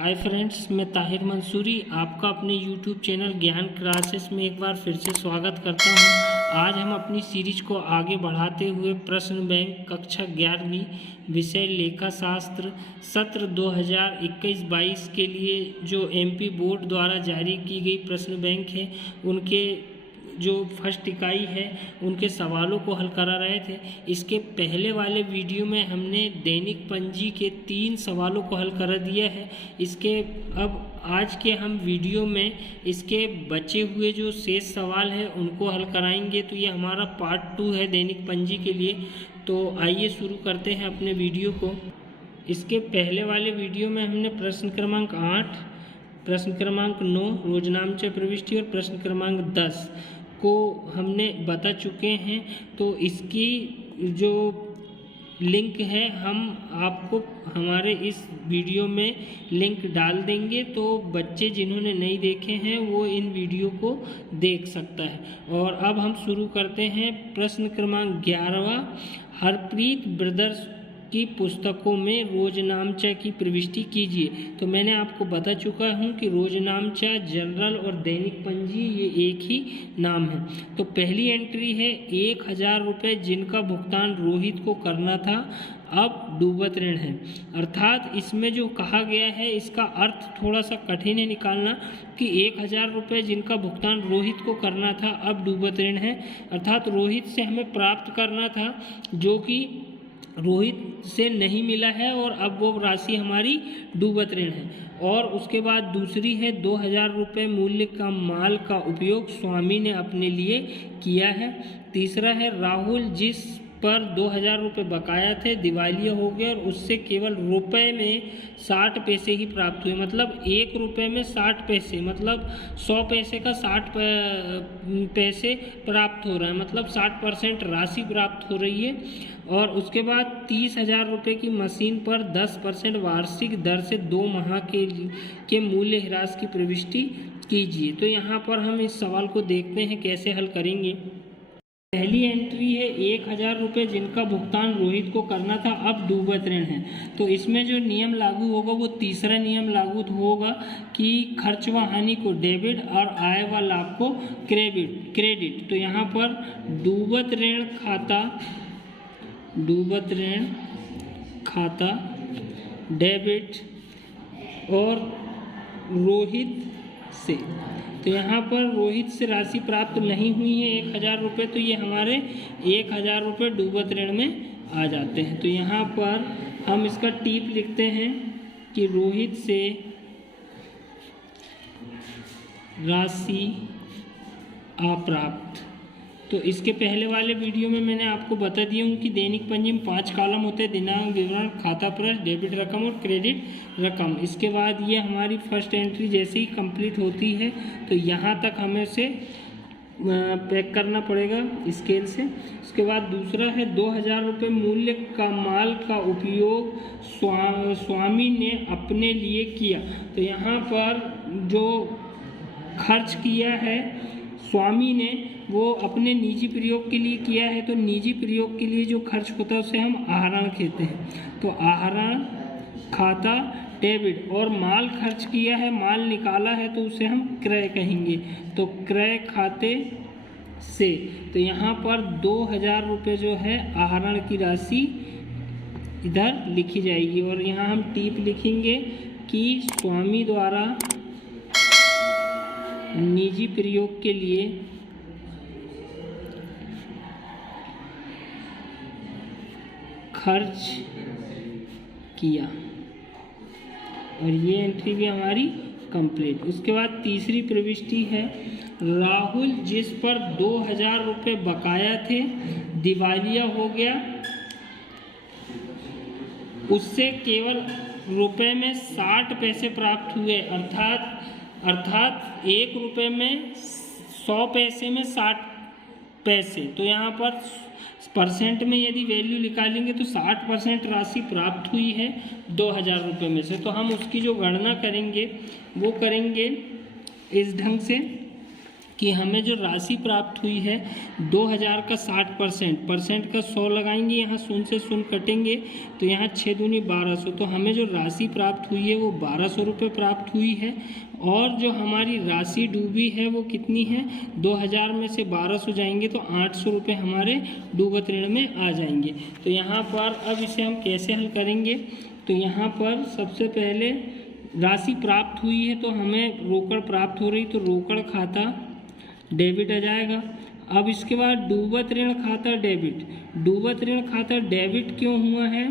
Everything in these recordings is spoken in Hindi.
हाय फ्रेंड्स, मैं ताहिर मंसूरी आपका अपने यूट्यूब चैनल ज्ञान क्लासेस में एक बार फिर से स्वागत करता हूं। आज हम अपनी सीरीज को आगे बढ़ाते हुए प्रश्न बैंक कक्षा 11वीं विषय लेखा शास्त्र सत्र 2021-22 के लिए जो एमपी बोर्ड द्वारा जारी की गई प्रश्न बैंक है उनके जो फर्स्ट इकाई है उनके सवालों को हल करा रहे थे। इसके पहले वाले वीडियो में हमने दैनिक पंजी के 3 सवालों को हल कर दिया है। इसके अब आज के हम वीडियो में इसके बचे हुए जो शेष सवाल हैं उनको हल कराएंगे। तो ये हमारा पार्ट 2 है दैनिक पंजी के लिए। तो आइए शुरू करते हैं अपने वीडियो को। इसके पहले वाले वीडियो में हमने प्रश्न क्रमांक 8, प्रश्न क्रमांक 9 रोजनामचय प्रविष्टि और प्रश्न क्रमांक 10 को हमने बता चुके हैं। तो इसकी जो लिंक है हम आपको हमारे इस वीडियो में लिंक डाल देंगे, तो बच्चे जिन्होंने नहीं देखे हैं वो इन वीडियो को देख सकता है। और अब हम शुरू करते हैं प्रश्न क्रमांक 11वां। हरप्रीत ब्रदर्स की पुस्तकों में रोजनामचा की प्रविष्टि कीजिए। तो मैंने आपको बता चुका हूं कि रोजनामचा, जनरल और दैनिक पंजी ये एक ही नाम है। तो पहली एंट्री है 1000 रुपये जिनका भुगतान रोहित को करना था, अब डूबत ऋण है। अर्थात इसमें जो कहा गया है इसका अर्थ थोड़ा सा कठिन है निकालना कि 1000 रुपये जिनका भुगतान रोहित को करना था अब डूबत ऋण है। अर्थात रोहित से हमें प्राप्त करना था जो कि रोहित से नहीं मिला है और अब वो राशि हमारी डूबत ऋण है। और उसके बाद दूसरी है 2000 रुपये मूल्य का माल का उपयोग स्वामी ने अपने लिए किया है। तीसरा है राहुल जिस पर 2000 रुपये बकाया थे दिवालिया हो गया और उससे केवल रुपए में 60 पैसे ही प्राप्त हुए। मतलब 1 रुपये में 60 पैसे, मतलब 100 पैसे का 60 पैसे प्राप्त हो रहा है, मतलब 60% राशि प्राप्त हो रही है। और उसके बाद 30,000 रुपये की मशीन पर 10% वार्षिक दर से 2 माह के मूल्य ह्रास की प्रविष्टि कीजिए। तो यहाँ पर हम इस सवाल को देखते हैं कैसे हल करेंगे। पहली एंट्री है 1000 रुपये जिनका भुगतान रोहित को करना था अब डूबत ऋण है। तो इसमें जो नियम लागू होगा वो तीसरा नियम लागू होगा कि खर्च व हानि को डेबिट और आय व लाभ को क्रेडिट। तो यहाँ पर डूबत ऋण खाता डेबिट और रोहित से। तो यहाँ पर रोहित से राशि प्राप्त नहीं हुई है 1000 रुपये, तो ये हमारे 1000 रुपये डूबत ऋण में आ जाते हैं। तो यहाँ पर हम इसका टिप लिखते हैं कि रोहित से राशि अप्राप्त। तो इसके पहले वाले वीडियो में मैंने आपको बता दिया हूँ कि दैनिक पंजी में 5 कॉलम होते हैं, दिनांक, विवरण, खाता प्रश्न, डेबिट रकम और क्रेडिट रकम। इसके बाद ये हमारी फर्स्ट एंट्री जैसे ही कंप्लीट होती है तो यहाँ तक हमें से पैक करना पड़ेगा स्केल से। उसके बाद दूसरा है 2000 रुपये मूल्य का माल का उपयोग स्वामी ने अपने लिए किया। तो यहाँ पर जो खर्च किया है स्वामी ने वो अपने निजी प्रयोग के लिए किया है। तो निजी प्रयोग के लिए जो खर्च होता है उसे हम आहरण कहते हैं। तो आहरण खाता डेबिट। और माल खर्च किया है, माल निकाला है तो उसे हम क्रय कहेंगे। तो क्रय खाते से। तो यहाँ पर 2000 रुपये जो है आहरण की राशि इधर लिखी जाएगी और यहाँ हम टिप लिखेंगे कि स्वामी द्वारा निजी प्रयोग के लिए खर्च किया। और ये एंट्री भी हमारी कंप्लीट। उसके बाद तीसरी प्रविष्टि है राहुल जिस पर 2000 रुपये बकाया थे दिवालिया हो गया, उससे केवल रुपए में 60 पैसे प्राप्त हुए। अर्थात 1 रुपये में 100 पैसे में 60 पैसे। तो यहाँ पर परसेंट में यदि वैल्यू निकालेंगे तो 60% राशि प्राप्त हुई है 2000 रुपये में से। तो हम उसकी जो गणना करेंगे वो करेंगे इस ढंग से कि हमें जो राशि प्राप्त हुई है 2000 का 60% परसेंट का 100 लगाएंगे, यहाँ शून्य से शून्य कटेंगे तो यहाँ 6 दूनी 1200, तो हमें जो राशि प्राप्त हुई है वो 1200 रुपये प्राप्त हुई है। और जो हमारी राशि डूबी है वो कितनी है, 2000 में से 1200 जाएंगे तो 800 रुपये हमारे डूबत ऋण में आ जाएंगे। तो यहाँ पर अब इसे हम कैसे हल करेंगे, तो यहाँ पर सबसे पहले राशि प्राप्त हुई है तो हमें रोकड़ प्राप्त हो रही, तो रोकड़ खाता डेबिट आ जाएगा। अब इसके बाद डूबत ऋण खाता डेबिट। डूबत ऋण खाता डेबिट क्यों हुआ है,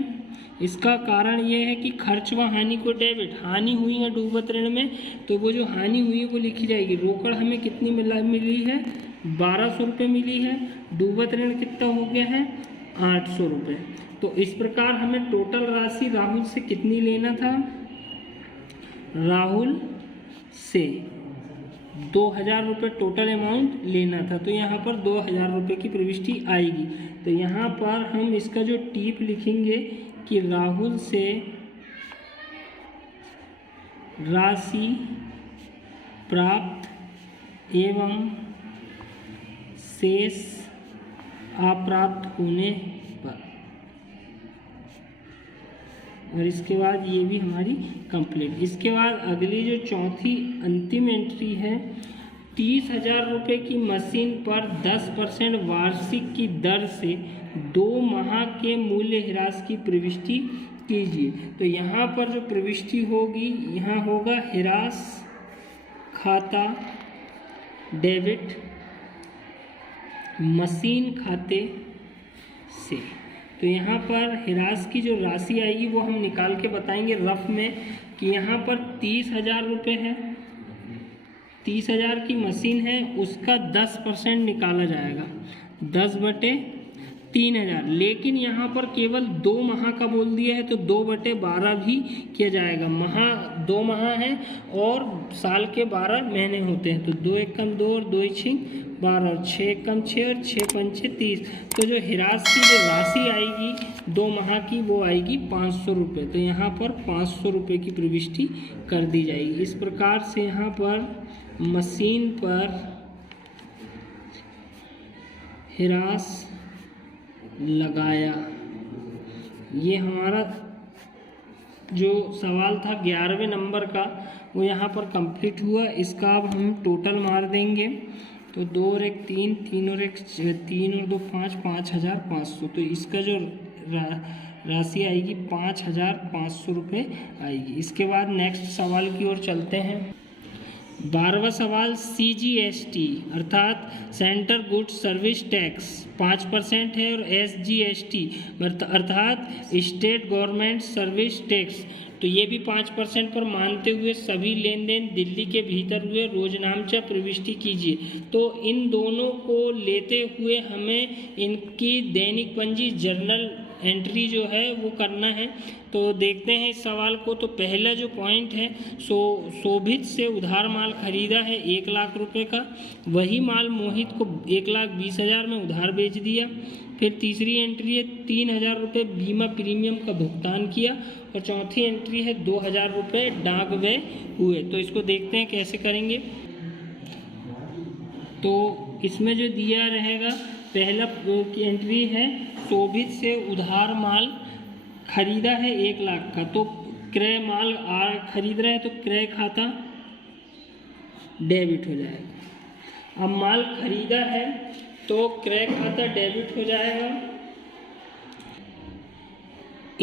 इसका कारण ये है कि खर्च व हानि को डेबिट, हानि हुई है डूबत ऋण में तो वो जो हानि हुई है वो लिखी जाएगी। रोकड़ हमें कितनी मिली है, 1200 रुपये मिली है। डूबत ऋण कितना हो गया है, 800 रुपये। तो इस प्रकार हमें टोटल राशि राहुल से कितनी लेना था, राहुल से 2000 रुपये टोटल अमाउंट लेना था। तो यहाँ पर 2000 रुपये की प्रविष्टि आएगी। तो यहाँ पर हम इसका जो टिप लिखेंगे कि राहुल से राशि प्राप्त एवं शेष अप्राप्त होने पर, और इसके बाद ये भी हमारी कंप्लीट। इसके बाद अगली जो चौथी अंतिम एंट्री है, 30,000 रुपये की मशीन पर 10% वार्षिक की दर से 2 माह के मूल्य ह्रास की प्रविष्टि कीजिए। तो यहाँ पर जो प्रविष्टि होगी, यहाँ होगा ह्रास खाता डेबिट मशीन खाते से। तो यहाँ पर ह्रास की जो राशि आएगी वो हम निकाल के बताएंगे रफ में कि यहाँ पर 30,000 रुपये है, 30,000 की मशीन है, उसका 10% निकाला जाएगा, 10/3000। लेकिन यहाँ पर केवल 2 माह का बोल दिया है तो 2/12 भी किया जाएगा। 2 माह है और साल के 12 महीने होते हैं, तो 2 एक कम 2 और 2 6 12 और 6 एक कम 6 और 6 पंचे 30। तो जो ह्रास की जो राशि आएगी 2 माह की वो आएगी 500 रुपये। तो यहाँ पर 500 रुपये की प्रविष्टि कर दी जाएगी। इस प्रकार से यहाँ पर मशीन पर ह्रास लगाया। ये हमारा जो सवाल था 11वें नंबर का वो यहाँ पर कंप्लीट हुआ। इसका अब हम टोटल मार देंगे तो 2 और 1 3, 3 और 1 3 और 2 5, 5500। तो इसका जो राशि आएगी 5500 रुपये आएगी। इसके बाद नेक्स्ट सवाल की ओर चलते हैं। 12वां सवाल CGST अर्थात सेंटर गुड्स सर्विस टैक्स 5% है और SGST अर्थात स्टेट गवर्नमेंट सर्विस टैक्स तो ये भी 5% पर मानते हुए सभी लेन देन दिल्ली के भीतर हुए रोजनामचा प्रविष्टि कीजिए। तो इन दोनों को लेते हुए हमें इनकी दैनिक पंजी जर्नल एंट्री जो है वो करना है। तो देखते हैं इस सवाल को। तो पहला जो पॉइंट है शोभित से उधार माल खरीदा है 1 लाख रुपए का, वही माल मोहित को 1,20,000 में उधार बेच दिया। फिर तीसरी एंट्री है 3,000 रुपये बीमा प्रीमियम का भुगतान किया और चौथी एंट्री है 2,000 रुपये डाक व्यय हुए। तो इसको देखते हैं कैसे करेंगे। तो इसमें जो दिया रहेगा पहला की एंट्री है शोभित से उधार माल खरीदा है 1 लाख का, तो क्रय माल खरीद रहे हैं तो क्रय खाता डेबिट हो जाएगा। अब माल खरीदा है तो क्रय खाता डेबिट हो जाएगा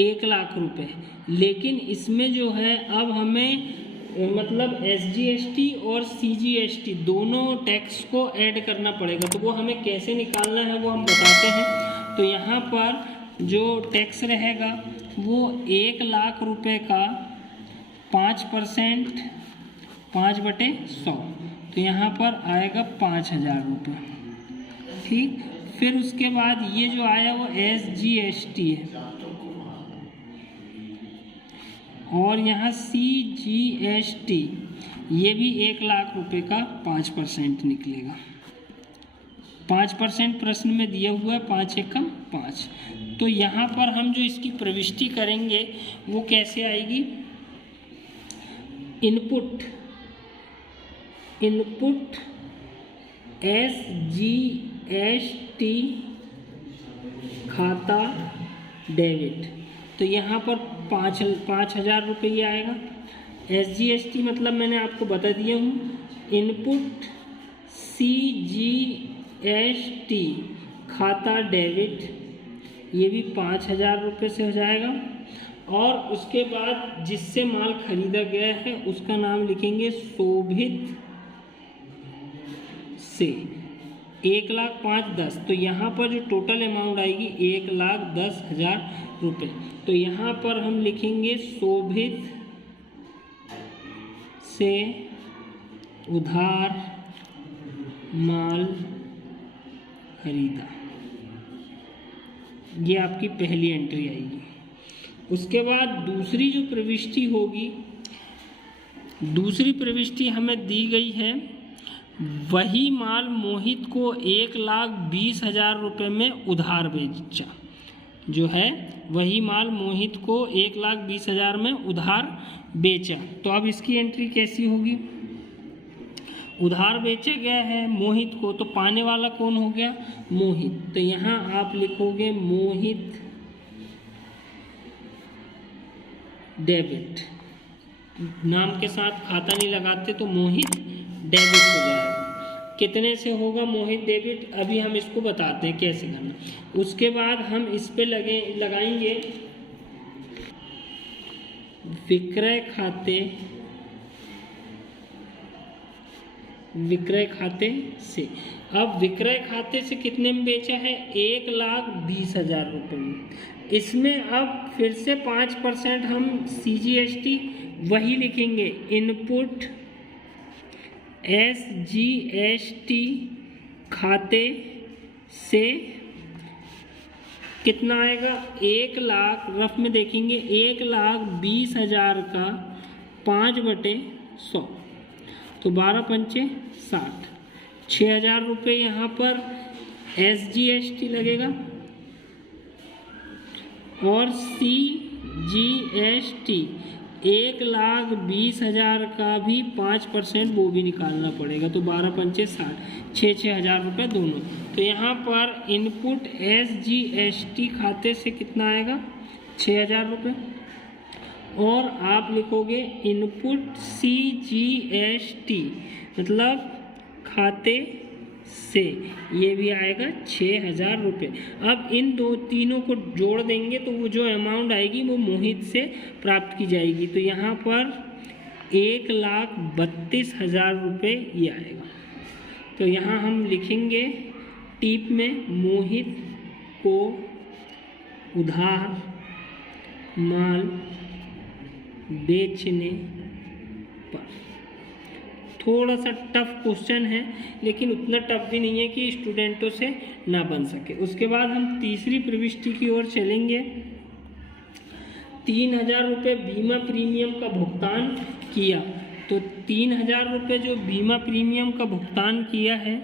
1 लाख रुपए। लेकिन इसमें जो है अब हमें मतलब SGST और CGST दोनों टैक्स को ऐड करना पड़ेगा। तो वो हमें कैसे निकालना है वो हम बताते हैं। तो यहाँ पर जो टैक्स रहेगा वो 1 लाख रुपए का 5% 5/100, तो यहाँ पर आएगा 5,000 रुपये। ठीक, फिर उसके बाद ये जो आया वो SGST है और यहाँ CGST ये भी 1 लाख रुपए का 5% निकलेगा। 5% प्रश्न में दिया हुआ है, 5 एकम 5। तो यहाँ पर हम जो इसकी प्रविष्टि करेंगे वो कैसे आएगी, इनपुट SGST खाता डेबिट, तो यहाँ पर 5,000 रुपये आएगा। SGST मतलब मैंने आपको बता दिया हूँ, इनपुट CGST खाता डेबिट, ये भी 5,000 रुपये से हो जाएगा। और उसके बाद जिससे माल खरीदा गया है उसका नाम लिखेंगे शोभित से, 1,05,10, तो यहाँ पर जो टोटल अमाउंट आएगी 1,10,000 रुपये। तो यहाँ पर हम लिखेंगे शोभित से उधार माल खरीदा, ये आपकी पहली एंट्री आएगी। उसके बाद दूसरी जो प्रविष्टि होगी, दूसरी प्रविष्टि हमें दी गई है, वही माल मोहित को 1,20,000 रुपये में उधार बेचा, जो है वही माल मोहित को 1,20,000 में उधार बेचा। तो अब इसकी एंट्री कैसी होगी? उधार बेचा गया है मोहित को, तो पाने वाला कौन हो गया? मोहित। तो यहाँ आप लिखोगे मोहित डेबिट, नाम के साथ खाता नहीं लगाते तो मोहित डेबिट हो जाएगा। कितने से होगा मोहित डेबिट? अभी हम इसको बताते हैं कैसे करना। उसके बाद हम इस पे लगाएंगे विक्रय खाते से। अब विक्रय खाते से कितने में बेचा है? 1,20,000 रुपये में। इसमें अब फिर से 5% हम CGST वही लिखेंगे, इनपुट SGST खाते से कितना आएगा? 1,00,000, रफ में देखेंगे 1,20,000 का 5/100, तो 12×5 = 60, 6,000 रुपये यहाँ पर SGST लगेगा और CGST 1,20,000 का भी 5% वो भी निकालना पड़ेगा, तो 12×5 = 60, 6,000 रुपये दोनों। तो यहाँ पर इनपुट SGST खाते से कितना आएगा? 6,000 रुपये, और आप लिखोगे इनपुट CGST मतलब खाते से, ये भी आएगा 6,000 रुपये। अब इन तीनों को जोड़ देंगे तो वो जो अमाउंट आएगी वो मोहित से प्राप्त की जाएगी। तो यहाँ पर 1,32,000 रुपये ये आएगा। तो यहाँ हम लिखेंगे टिप में मोहित को उधार माल बेचने पर। थोड़ा सा टफ क्वेश्चन है, लेकिन उतना टफ भी नहीं है कि स्टूडेंटों से ना बन सके। उसके बाद हम तीसरी प्रविष्टि की ओर चलेंगे। 3,000 रुपये बीमा प्रीमियम का भुगतान किया, तो 3,000 रुपये जो बीमा प्रीमियम का भुगतान किया है,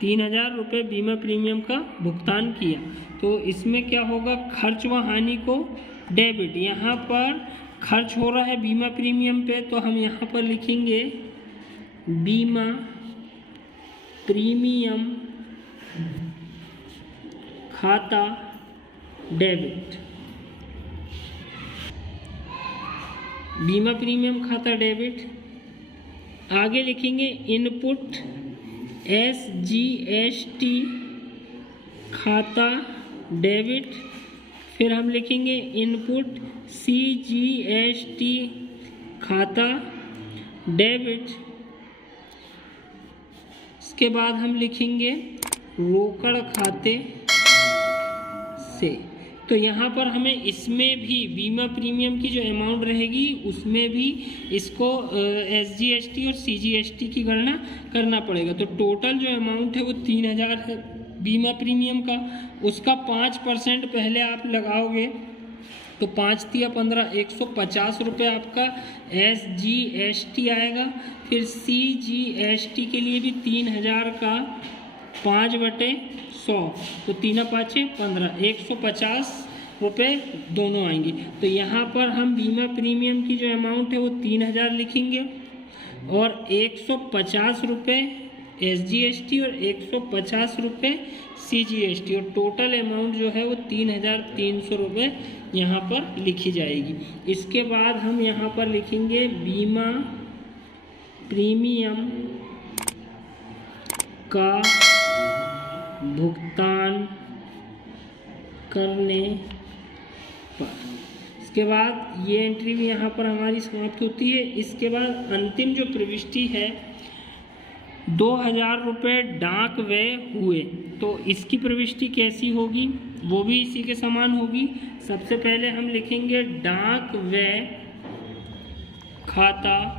3,000 रुपये बीमा प्रीमियम का भुगतान किया, तो इसमें क्या होगा? खर्च व हानि को डेबिट। यहाँ पर खर्च हो रहा है बीमा प्रीमियम पे, तो हम यहाँ पर लिखेंगे बीमा प्रीमियम खाता डेबिट। बीमा प्रीमियम खाता डेबिट। आगे लिखेंगे इनपुट SGST खाता डेबिट, फिर हम लिखेंगे इनपुट CGST खाता डेबिट। इसके बाद हम लिखेंगे रोकड़ खाते से। तो यहाँ पर हमें इसमें भी बीमा प्रीमियम की जो अमाउंट रहेगी उसमें भी इसको SGST और CGST की गणना करना पड़ेगा। तो टोटल जो अमाउंट है वो 3,000 है बीमा प्रीमियम का, उसका 5% पहले आप लगाओगे तो 5 × 15 150 रुपये आपका SGST आएगा। फिर CGST के लिए भी 3,000 का 5/100, तो 3×5 = 15, 150 रुपये दोनों आएंगे। तो यहाँ पर हम बीमा प्रीमियम की जो अमाउंट है वो 3,000 लिखेंगे और 150 रुपये SGST और 150 रुपये CGST, और टोटल अमाउंट जो है वो 3,300 रुपये यहाँ पर लिखी जाएगी। इसके बाद हम यहाँ पर लिखेंगे बीमा प्रीमियम का भुगतान करने पर। इसके बाद ये एंट्री भी यहाँ पर हमारी समाप्त होती है। इसके बाद अंतिम जो प्रविष्टि है 2,000 रुपये डाक व्यय हुए, तो इसकी प्रविष्टि कैसी होगी, वो भी इसी के समान होगी। सबसे पहले हम लिखेंगे डाक व्यय खाता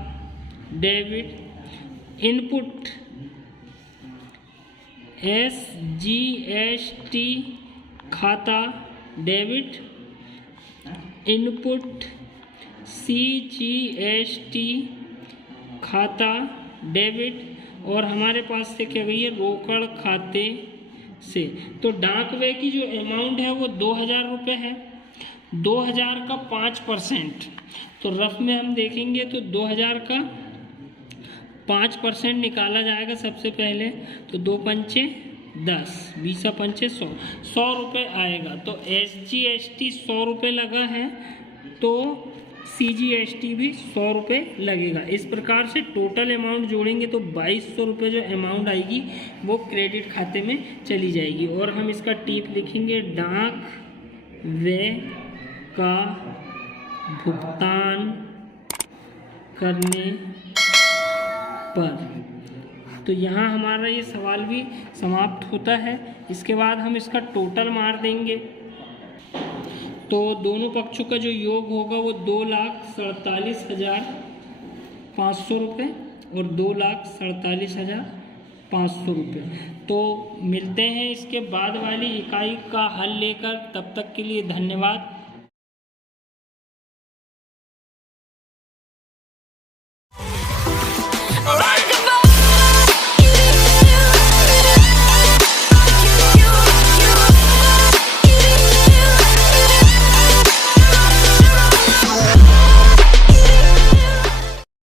डेबिट, इनपुट SGST खाता डेबिट, इनपुट CGST खाता डेबिट, और हमारे पास से क्या गई है रोकड़ खाते से। तो डाक व्यय की जो अमाउंट है वो 2,000 रुपये है। 2,000 का 5%, तो रफ में हम देखेंगे तो 2,000 का 5% निकाला जाएगा सबसे पहले। तो 2 पंचे 10, 20 पंचे 100, 100 रुपये आएगा। तो SGST 100 रुपये लगा है, तो CGST भी 100 रुपये लगेगा। इस प्रकार से टोटल अमाउंट जोड़ेंगे तो 2,200 रुपये जो अमाउंट आएगी वो क्रेडिट खाते में चली जाएगी। और हम इसका टिप लिखेंगे डाक व्यय का भुगतान करने पर। तो यहाँ हमारा ये सवाल भी समाप्त होता है। इसके बाद हम इसका टोटल मार देंगे, तो दोनों पक्षों का जो योग होगा वो 2,47,500 रुपये और 2,47,500 रुपये। तो मिलते हैं इसके बाद वाली इकाई का हल लेकर, तब तक के लिए धन्यवाद।